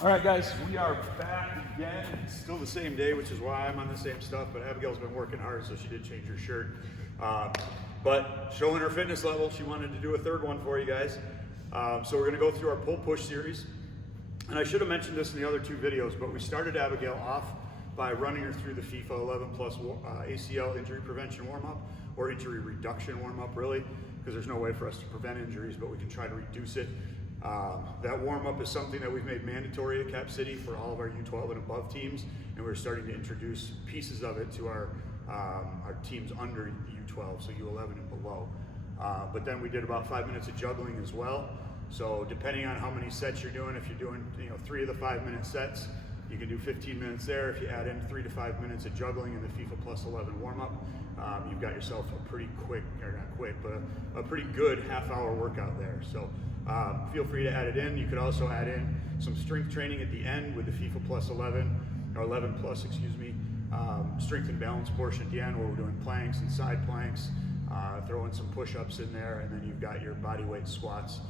All right, guys, we are back again. It's still the same day, which is why I'm on the same stuff, but Abigail's been working hard, so she did change her shirt. But showing her fitness level, she wanted to do a third one for you guys. So we're gonna go through our pull-push series. And I should have mentioned this in the other two videos, but we started Abigail off by running her through the FIFA 11 plus ACL injury prevention warm-up, or injury reduction warm-up, really, because there's no way for us to prevent injuries, but we can try to reduce it. That warm-up is something that we've made mandatory at Cap City for all of our U12 and above teams, and we're starting to introduce pieces of it to our teams under U12, so U11 and below. But then we did about 5 minutes of juggling as well. So depending on how many sets you're doing, if you're doing 3 of the 5 minute sets, you can do 15 minutes there. If you add in 3 to 5 minutes of juggling in the FIFA plus 11 warm-up, you've got yourself a pretty quick, or not quick, but a pretty good half-hour workout there. So feel free to add it in. You could also add in some strength training at the end with the FIFA plus 11, or 11 plus, excuse me, strength and balance portion at the end, where we're doing planks and side planks, throw in some push-ups in there, and then you've got your body weight squats.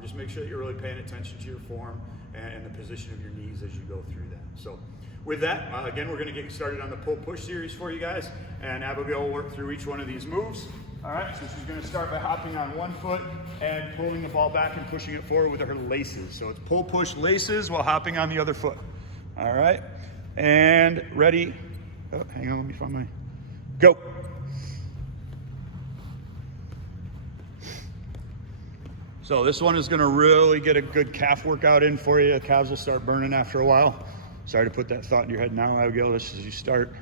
Just make sure that you're really paying attention to your form and the position of your knees as you go through that. So with that, again, we're going to get started on the pull-push series for you guys, and Abigail will work through each one of these moves. All right, so she's going to start by hopping on one foot and pulling the ball back and pushing it forward with her laces. So it's pull-push laces while hopping on the other foot. All right, and ready. Oh, hang on, let me find my... Go. So this one is gonna really get a good calf workout in for you. The calves will start burning after a while. Sorry to put that thought in your head now, Abigail, just as you start.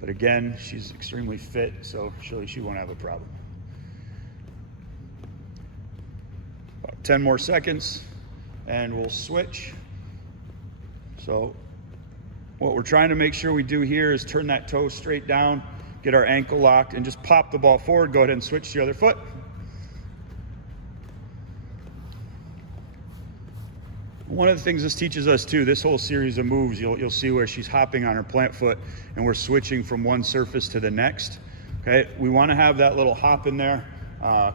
But again, she's extremely fit, so surely she won't have a problem. About 10 more seconds, and we'll switch. So what we're trying to make sure we do here is turn that toe straight down, get our ankle locked, and just pop the ball forward. Go ahead and switch to the other foot. One of the things this teaches us too, this whole series of moves, you'll see where she's hopping on her plant foot and we're switching from one surface to the next. Okay, we want to have that little hop in there.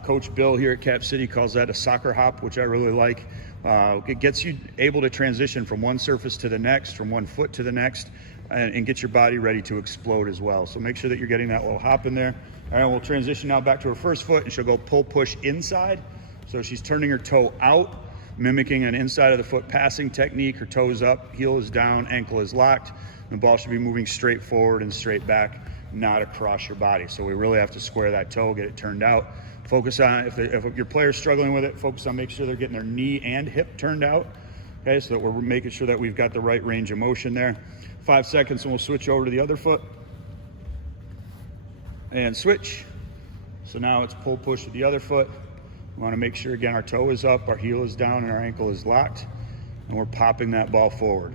Coach Bill here at Cap City calls that a soccer hop, which I really like. It gets you able to transition from one surface to the next, from one foot to the next, and get your body ready to explode as well. So make sure that you're getting that little hop in there. All right, we'll transition now back to her first foot, and she'll go pull push inside. So she's turning her toe out, mimicking an inside of the foot passing technique. Her toes up, heel is down, ankle is locked. The ball should be moving straight forward and straight back, not across your body. So we really have to square that toe, get it turned out. Focus on, if your player's struggling with it, focus on making sure they're getting their knee and hip turned out. Okay, so that we're making sure that we've got the right range of motion there. 5 seconds and we'll switch over to the other foot. And switch. So now it's pull push with the other foot. We want to make sure, again, our toe is up, our heel is down, and our ankle is locked, and we're popping that ball forward.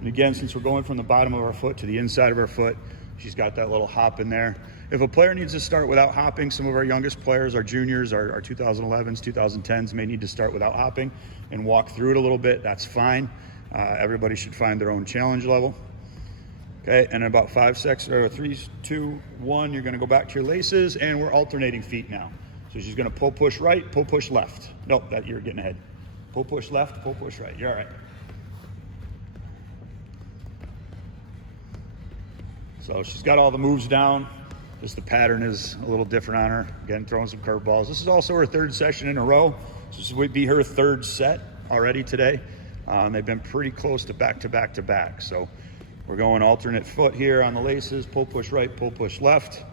And again, since we're going from the bottom of our foot to the inside of our foot, she's got that little hop in there. If a player needs to start without hopping, some of our youngest players, our juniors, our 2011s, 2010s may need to start without hopping and walk through it a little bit. That's fine. Everybody should find their own challenge level. Okay, and in about 5 seconds, or 3, 2, 1, you're going to go back to your laces, and we're alternating feet now. So she's going to pull, push right, pull, push left. Nope, that you're getting ahead. Pull, push left, pull, push right. You're all right. So she's got all the moves down. Just the pattern is a little different on her. Again, throwing some curveballs. This is also her third session in a row. So this would be her third set already today. And they've been pretty close to back to back to back. So we're going alternate foot here on the laces. Pull, push right, pull, push left.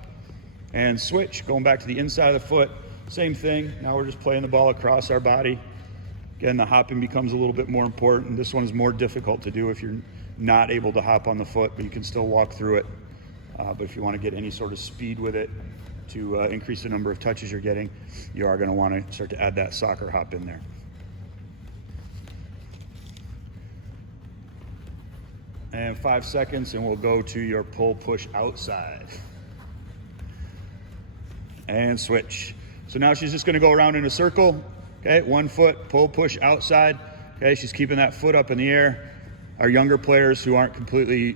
And switch, going back to the inside of the foot. Same thing, now we're just playing the ball across our body. Again, the hopping becomes a little bit more important. This one is more difficult to do if you're not able to hop on the foot, but you can still walk through it. But if you want to get any sort of speed with it to increase the number of touches you're getting, you are going to want to start to add that soccer hop in there. And 5 seconds, and we'll go to your pull push outside. And switch. So now she's just going to go around in a circle. Okay, 1 foot, pull, push outside. Okay, she's keeping that foot up in the air. Our younger players who aren't completely,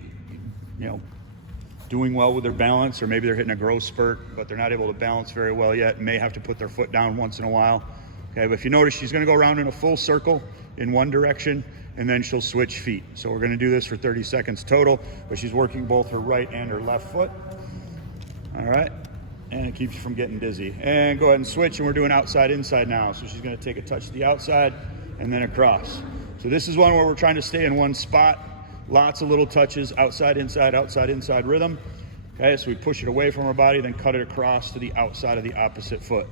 doing well with their balance, or maybe they're hitting a growth spurt, but they're not able to balance very well yet, may have to put their foot down once in a while. Okay, but if you notice, she's going to go around in a full circle in one direction, and then she'll switch feet. So we're gonna do this for 30 seconds total, but she's working both her right and her left foot. All right, and it keeps you from getting dizzy. And go ahead and switch, and we're doing outside, inside now. So she's gonna take a touch to the outside and then across. So this is one where we're trying to stay in one spot. Lots of little touches, outside, inside rhythm. Okay, so we push it away from our body, then cut it across to the outside of the opposite foot.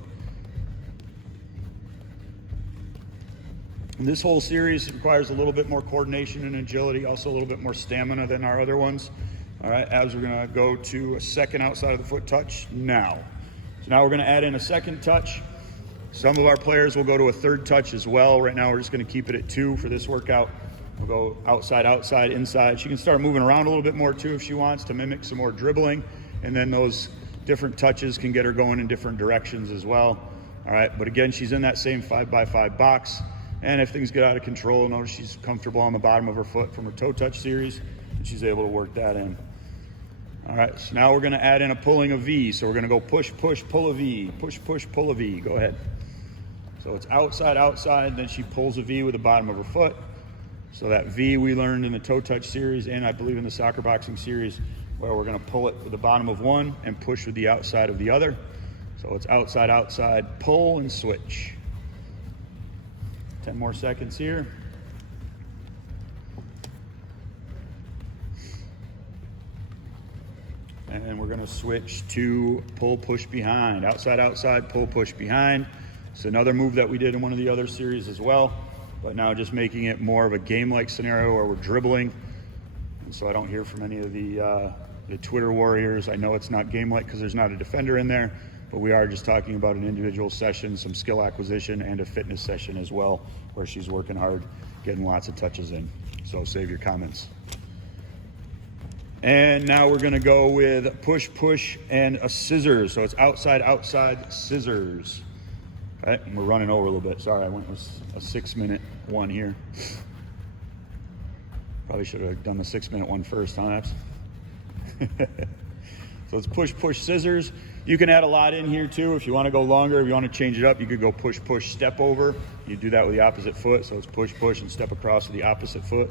And this whole series requires a little bit more coordination and agility, also a little bit more stamina than our other ones. All right, as we're gonna go to a second outside of the foot touch now. So now we're gonna add in a second touch. Some of our players will go to a third touch as well. Right now we're just gonna keep it at 2 for this workout. We'll go outside, inside. She can start moving around a little bit more too if she wants to mimic some more dribbling. And then those different touches can get her going in different directions as well. All right, but again, she's in that same 5x5 box. And if things get out of control, notice she's comfortable on the bottom of her foot from her toe touch series, and she's able to work that in. All right, so now we're gonna add in a pulling a V. So we're gonna go push, push, pull a V, push, push, pull a V. Go ahead. So it's outside, then she pulls a V with the bottom of her foot. So that V we learned in the toe touch series, and I believe in the soccer boxing series, where we're gonna pull it with the bottom of one and push with the outside of the other. So it's outside, pull and switch. 10 more seconds here. And then we're gonna switch to pull, push behind. Outside, pull, push behind. It's another move that we did in one of the other series as well, but now just making it more of a game-like scenario where we're dribbling. And so I don't hear from any of the Twitter warriors. I know it's not game-like because there's not a defender in there, but we are just talking about an individual session, some skill acquisition, and a fitness session as well, where she's working hard, getting lots of touches in. So save your comments. And now we're gonna go with push, push, and a scissors. So it's outside, scissors. All right, and we're running over a little bit. Sorry, I went with a 6-minute one here. Probably should have done the 6-minute one first, huh, Abs? So it's push, push, scissors. You can add a lot in here too. If you want to go longer, if you want to change it up, you could go push, push, step over. You do that with the opposite foot. So it's push, push, and step across with the opposite foot.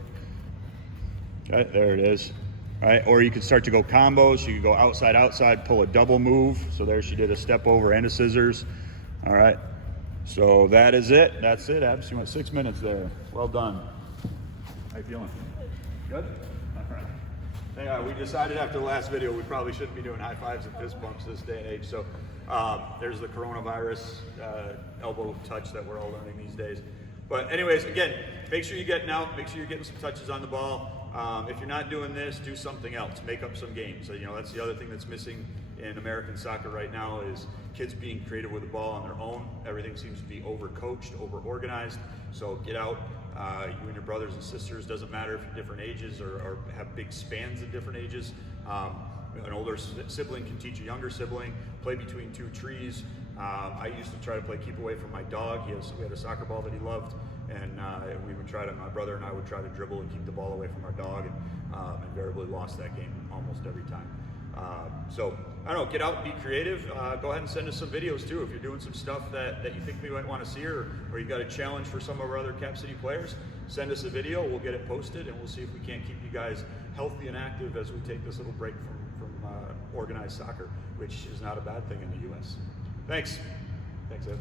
Okay, there it is. All right, or you could start to go combos. You could go outside, pull a double move. So there she did a step over and a scissors. All right, so that is it. That's it, Abs. You went 6 minutes there. Well done. How you feeling? Good? All right. Hey, we decided after the last video we probably shouldn't be doing high fives and fist bumps this day and age. So there's the coronavirus elbow touch that we're all learning these days. But anyways, again, make sure you're getting out. Make sure you're getting some touches on the ball. If you're not doing this, do something else. Make up some games. So, you know, that's the other thing that's missing in American soccer right now is kids being creative with the ball on their own. Everything seems to be over-coached, over-organized. So get out. You and your brothers and sisters, doesn't matter if you're different ages or have big spans of different ages. An older sibling can teach a younger sibling. Play between two trees. I used to try to play keep away from my dog. We had a soccer ball that he loved, and we would try to. My brother and I would try to dribble and keep the ball away from our dog, and invariably lost that game almost every time. So I don't know. Get out and be creative. Go ahead and send us some videos too if you're doing some stuff that you think we might want to see, or you've got a challenge for some of our other Cap City players. Send us a video. We'll get it posted, and we'll see if we can't keep you guys healthy and active as we take this little break from organized soccer, which is not a bad thing in the U.S. Thanks. Thanks, Ed.